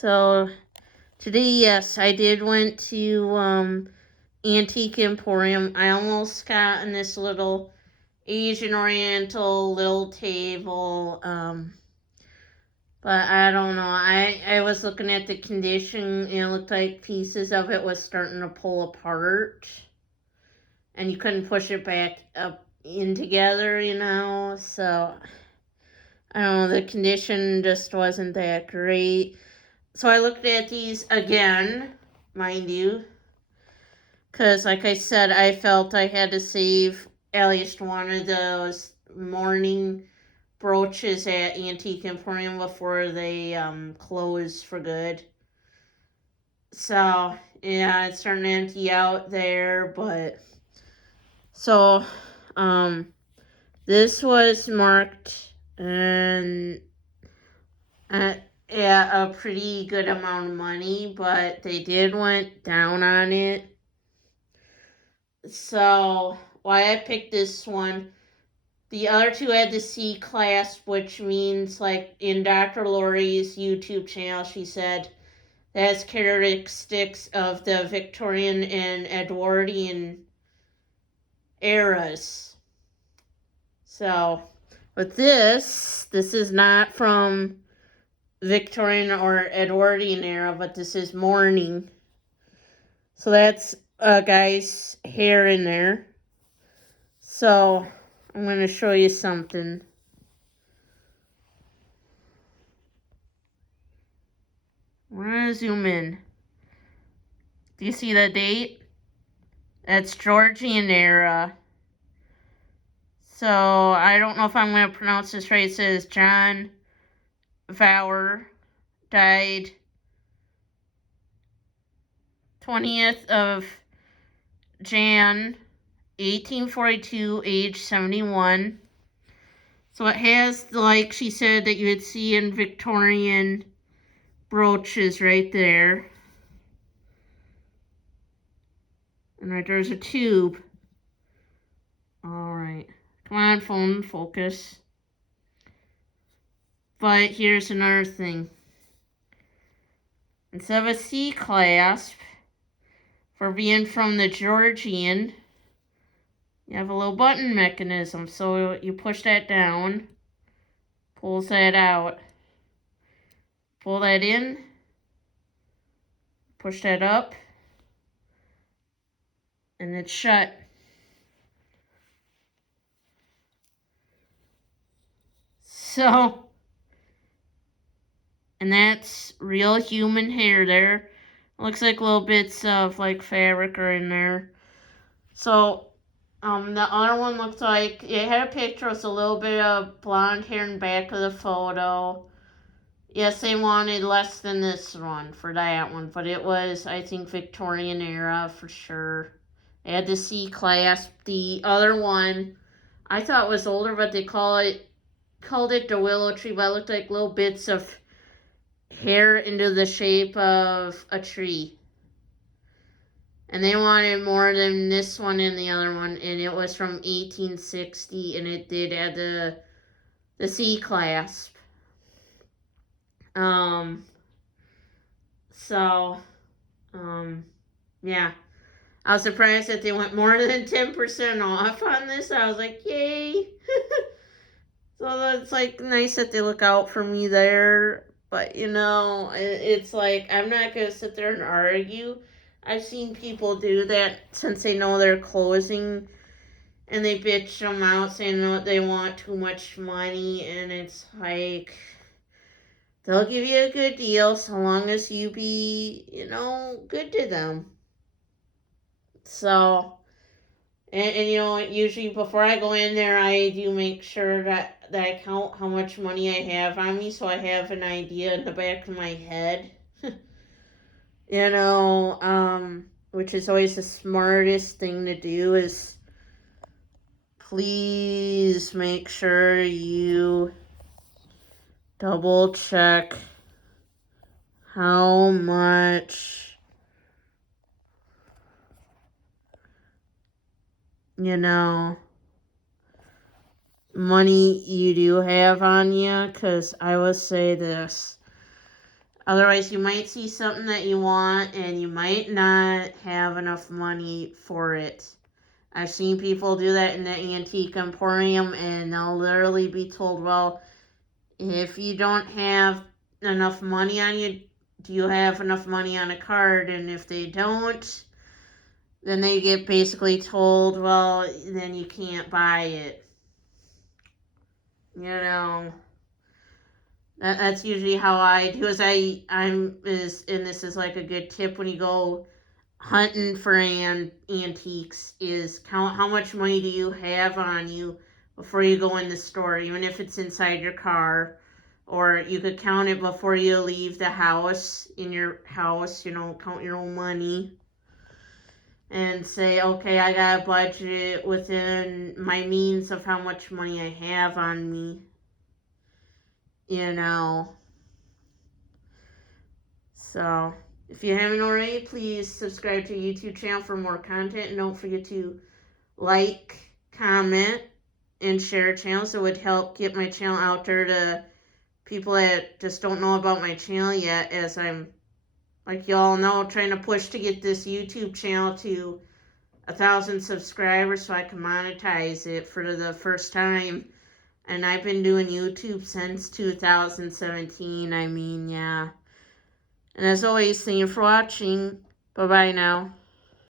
So today, yes, I did went to Antique Emporium. I almost got in this little Asian Oriental little table. But I don't know. I was looking at the condition and it looked like pieces of it was starting to pull apart. And you couldn't push it back up in together. So I don't know, the condition just wasn't that great. So I looked at these again, mind you, because like I said, I felt I had to save at least one of those morning brooches at Antique Emporium before they close for good. So yeah, it's starting to empty out there, but so this was marked and yeah, a pretty good amount of money, but they did went down on it. So why I picked this one, the other two had the C clasp, which means like in Dr. Lori's YouTube channel, she said that's characteristics of the Victorian and Edwardian eras. So with this is not from Victorian or Edwardian era, but this is morning. So that's a guy's hair in there. So I'm going to show you something. We're going to zoom in. Do you see the date? That's Georgian era. So I don't know if I'm going to pronounce this right. It says John Vower died 20th of Jan 1842, age 71. So it has, like she said, that you would see in Victorian brooches right there. And right there's a tube. Alright. Come on, phone, focus. But here's another thing. Instead of a C clasp, for being from the Georgian, you have a little button mechanism. So you push that down, pulls that out, pull that in, push that up, and it's shut. So, and that's real human hair there. Looks like little bits of like fabric are in there. So, the other one looked like it had a picture with a little bit of blonde hair in the back of the photo. Yes, they wanted less than this one for that one, but it was, I think, Victorian era for sure. They had the C clasp. The other one, I thought was older, but they called it the willow tree, but it looked like little bits of hair into the shape of a tree. And they wanted more than this one and the other one, and it was from 1860, and it did add the C clasp. Yeah. I was surprised that they went more than 10% off on this. I was like, yay. So it's like nice that they look out for me there. But it's like I'm not going to sit there and argue. I've seen people do that since they know they're closing and they bitch them out saying that they want too much money, and it's like they'll give you a good deal so long as you be, good to them. So, and usually before I go in there, I do make sure that I count how much money I have on me so I have an idea in the back of my head. Which is always the smartest thing to do is please make sure you double check how much money you do have on you, because I will say this. Otherwise, you might see something that you want and you might not have enough money for it. I've seen people do that in the antique emporium, and they'll literally be told, well, if you don't have enough money on you, do you have enough money on a card? And if they don't, then they get basically told, well, then you can't buy it. You know, that's usually how I do. And this is like a good tip when you go hunting for antiques, is count how much money do you have on you before you go in the store, even if it's inside your car, or you could count it before you leave the house. In your house, count your own money and say, okay, I got a budget within my means of how much money I have on me, you know. So, if you haven't already, please subscribe to YouTube channel for more content, and don't forget to like, comment, and share channel, so it would help get my channel out there to people that just don't know about my channel yet, as I'm, like y'all know, trying to push to get this YouTube channel to 1,000 subscribers so I can monetize it for the first time. And I've been doing YouTube since 2017. I mean, yeah. And as always, thank you for watching. Bye bye now.